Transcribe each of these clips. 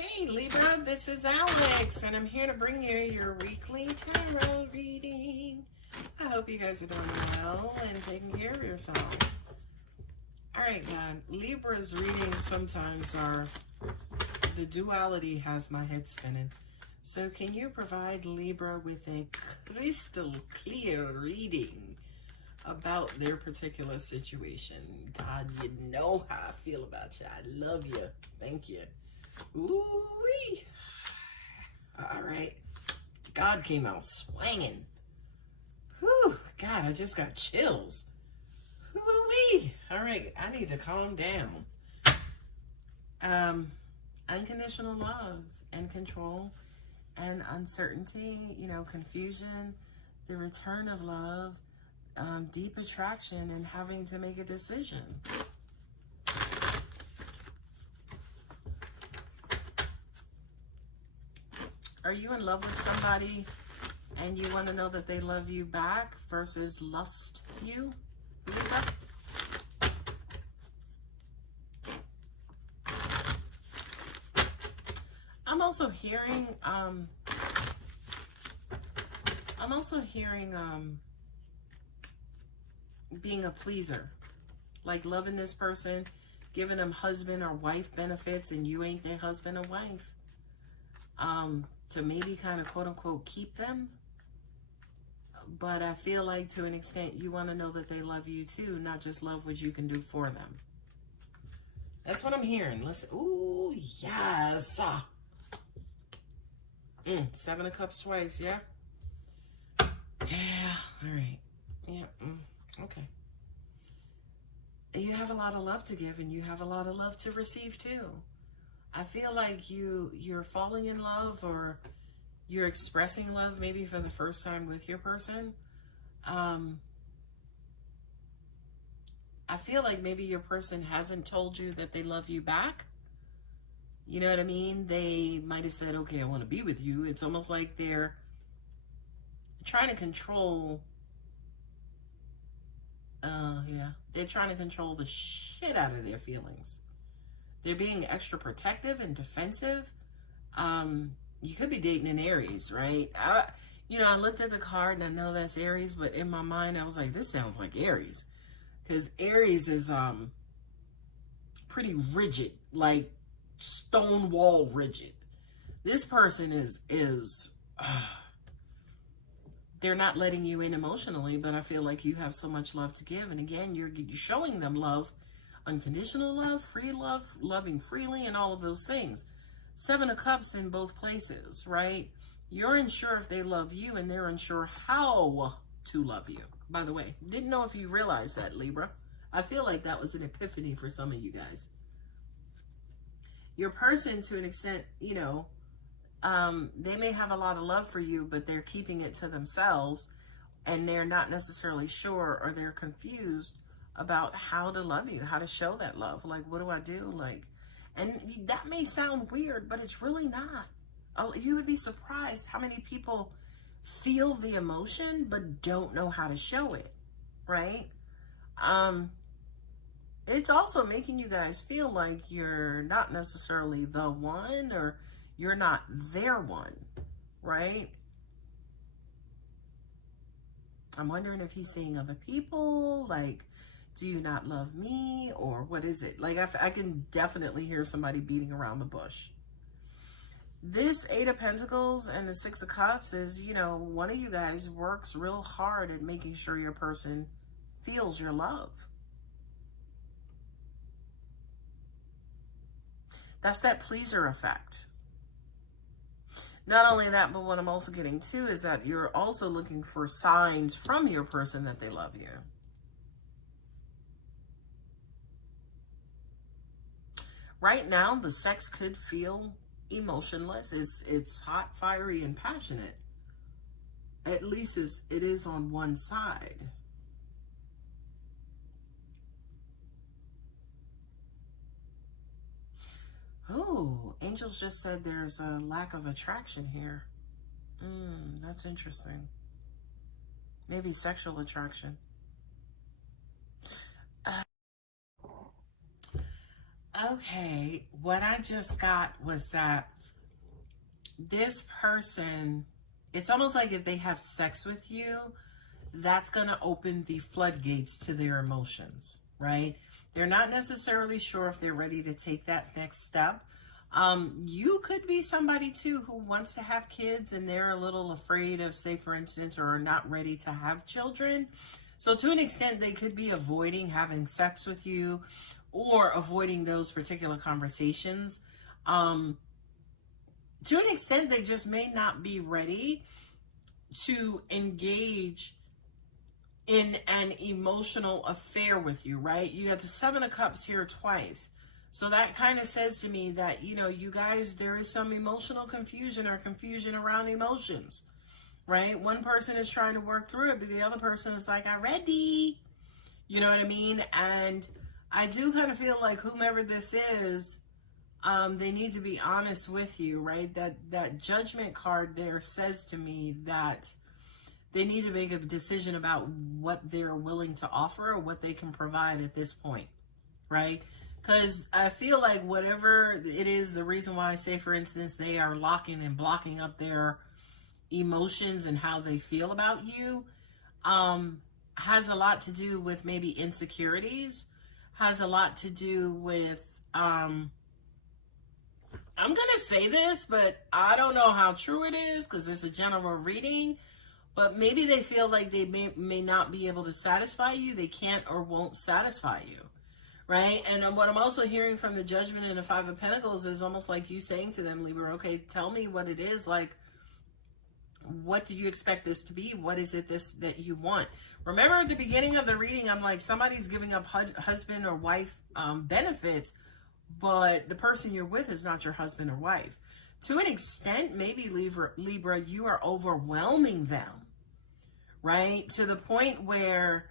Hey Libra, this is Alex, and I'm here to bring you your weekly tarot reading. I hope you guys are doing well and taking care of yourselves. Alright, God, Libra's readings sometimes are, the duality has my head spinning. So can you provide Libra with a crystal clear reading about their particular situation? God, you know how I feel about you. I love you. Thank you. Ooh-wee. All right. God came out swinging. Whew. God, I just got chills. Ooh-wee. All right. I need to calm down. Unconditional love and control and uncertainty, confusion, the return of love, deep attraction, and having to make a decision. Are you in love with somebody and you want to know that they love you back versus lust you? Libra? I'm also hearing being a pleaser, like loving this person, giving them husband or wife benefits, and you ain't their husband or wife. To maybe kind of quote unquote keep them. But I feel like to an extent you want to know that they love you too, not just love what you can do for them. That's what I'm hearing. Listen. Ooh, yes. Seven of Cups twice, yeah? Yeah, all right. Yeah, okay. You have a lot of love to give, and you have a lot of love to receive too. I feel like you're falling in love, or you're expressing love maybe for the first time with your person. I feel like maybe your person hasn't told you that they love you back. You know what I mean? They might have said, okay, I want to be with you. It's almost like they're trying to control. They're trying to control the shit out of their feelings. They're being extra protective and defensive. You could be dating an Aries, right? I looked at the card and I know that's Aries, but in my mind I was like, this sounds like Aries. Because Aries is pretty rigid, like stone wall rigid. This person is they're not letting you in emotionally, but I feel like you have so much love to give. And again, you're showing them love, unconditional love, free love, loving freely, and all of those things. Seven of Cups in both places, right? You're unsure if they love you, and they're unsure how to love you. By the way, didn't know if you realized that, Libra. I feel like that was an epiphany for some of you guys. Your person, to an extent, they may have a lot of love for you, but they're keeping it to themselves, and they're not necessarily sure, or they're confused about how to love you, how to show that love. Like, what do I do? Like, and that may sound weird, but it's really not. You would be surprised how many people feel the emotion but don't know how to show it, right? It's also making you guys feel like you're not necessarily the one, or you're not their one, right? I'm wondering if he's seeing other people, like, do you not love me, or what is it? Like, I can definitely hear somebody beating around the bush. This Eight of Pentacles and the Six of Cups is, one of you guys works real hard at making sure your person feels your love. That's that pleaser effect. Not only that, but what I'm also getting too is that you're also looking for signs from your person that they love you. Right now, the sex could feel emotionless. It's hot, fiery, and passionate. At least it is on one side. Oh, angels just said there's a lack of attraction here. That's interesting. Maybe sexual attraction. Okay, what I just got was that this person, it's almost like if they have sex with you, that's going to open the floodgates to their emotions, right? They're not necessarily sure if they're ready to take that next step. You could be somebody too who wants to have kids and they're a little afraid of, say for instance, or are not ready to have children. So to an extent, they could be avoiding having sex with you or avoiding those particular conversations. To an extent, they just may not be ready to engage in an emotional affair with you, right? You got the Seven of Cups here twice. So that kind of says to me that, you know, you guys, there is some emotional confusion or confusion around emotions, right? One person is trying to work through it, but the other person is like, I'm ready. You know what I mean? And I do kind of feel like whomever this is, they need to be honest with you, right? That Judgment card there says to me that they need to make a decision about what they're willing to offer or what they can provide at this point, right? Because I feel like whatever it is, the reason why I say, for instance, they are locking and blocking up their emotions and how they feel about you, has a lot to do with maybe insecurities, has a lot to do with, I'm going to say this, but I don't know how true it is because it's a general reading, but maybe they feel like they may not be able to satisfy you. They can't or won't satisfy you, right? And what I'm also hearing from the Judgment and the Five of Pentacles is almost like you saying to them, Libra, okay, tell me what it is. Like, what do you expect this to be? What is it that you want? Remember at the beginning of the reading, I'm like, somebody's giving up husband or wife benefits, but the person you're with is not your husband or wife. To an extent, maybe Libra, you are overwhelming them, right? To the point where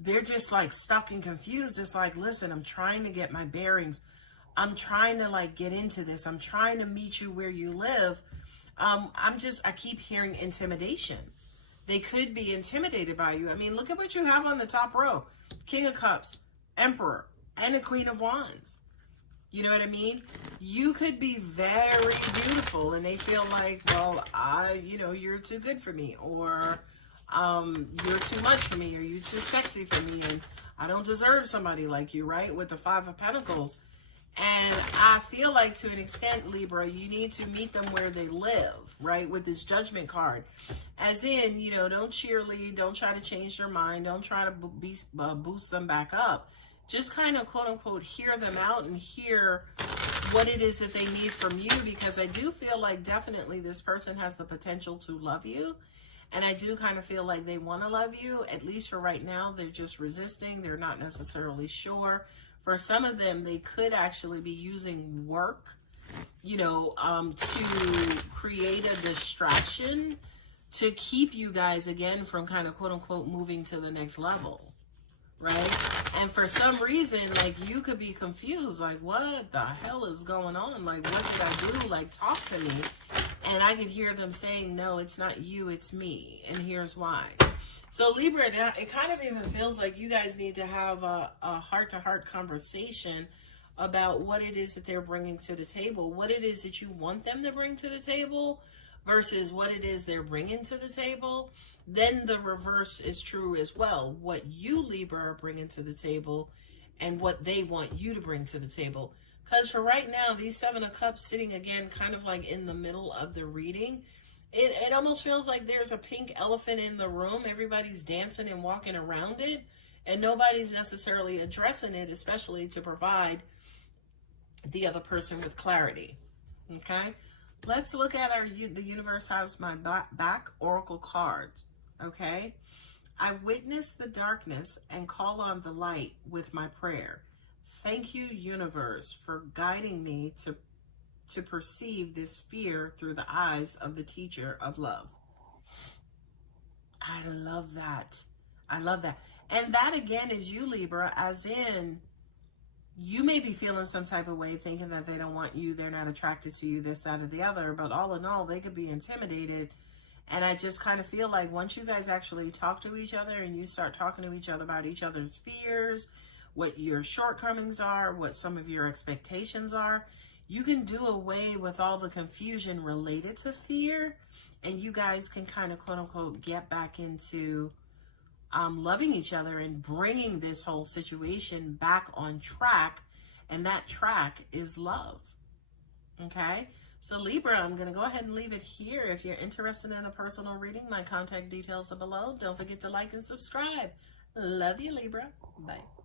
they're just like stuck and confused. It's like, listen, I'm trying to get my bearings. I'm trying to like get into this. I'm trying to meet you where you live. I keep hearing intimidation. They could be intimidated by you. I mean, look at what you have on the top row. King of Cups, Emperor, and a Queen of Wands. You know what I mean? You could be very beautiful and they feel like, well, you're too good for me, or you're too much for me, or you're too sexy for me, and I don't deserve somebody like you, right? With the Five of Pentacles. And I feel like to an extent, Libra, you need to meet them where they live, right? With this Judgment card. As in, don't cheerlead, don't try to change their mind, don't try to boost them back up. Just kind of, quote unquote, hear them out and hear what it is that they need from you, because I do feel like definitely this person has the potential to love you. And I do kind of feel like they want to love you, at least for right now. They're just resisting. They're not necessarily sure. For some of them, they could actually be using work, to create a distraction to keep you guys, again, from kind of, quote unquote, moving to the next level. Right? And for some reason, like, you could be confused, like, what the hell is going on? Like, what did I do? Like, talk to me. And I can hear them saying, no, it's not you, it's me. And here's why. So Libra, it kind of even feels like you guys need to have a heart-to-heart conversation about what it is that they're bringing to the table, what it is that you want them to bring to the table versus what it is they're bringing to the table. Then the reverse is true as well. What you, Libra, are bringing to the table and what they want you to bring to the table. Because for right now, these Seven of Cups sitting again kind of like in the middle of the reading, it almost feels like there's a pink elephant in the room. Everybody's dancing and walking around it, and nobody's necessarily addressing it, especially to provide the other person with clarity. Okay? Let's look at the universe has my back oracle cards. Okay? I witness the darkness and call on the light with my prayer. Thank you, universe, for guiding me to perceive this fear through the eyes of the teacher of love. I love that. I love that. And that again is you, Libra, as in you may be feeling some type of way, thinking that they don't want you, they're not attracted to you, this, that, or the other. But all in all, they could be intimidated. And I just kind of feel like once you guys actually talk to each other and you start talking to each other about each other's fears, what your shortcomings are, what some of your expectations are. You can do away with all the confusion related to fear, and you guys can kind of, quote unquote, get back into loving each other and bringing this whole situation back on track. And that track is love. Okay? So Libra, I'm going to go ahead and leave it here. If you're interested in a personal reading, my contact details are below. Don't forget to like and subscribe. Love you, Libra. Bye.